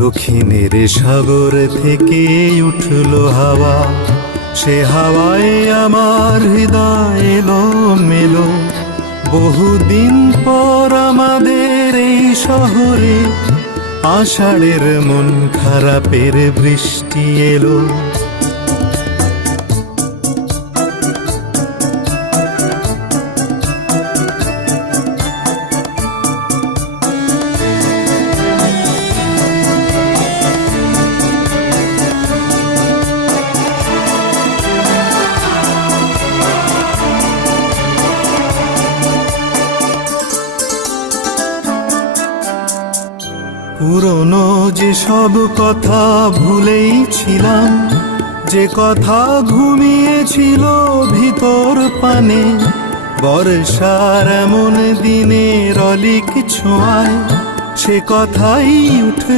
দক্ষিণের সাগর থেকে উঠলো হাওয়া, সে হাওয়ায় আমার হৃদয় এলো মেলো। বহুদিন পর আমাদের এই শহরে আষাঢ়ের মন খারাপের বৃষ্টি এলো। পুরনো যে সব কথা ভুলেই ছিলাম, যে কথা ঘুমিয়েছিল ভিতর পানে, বর্ষার এমন দিনের অলিক ছোঁয়ায় সে কথাই উঠল।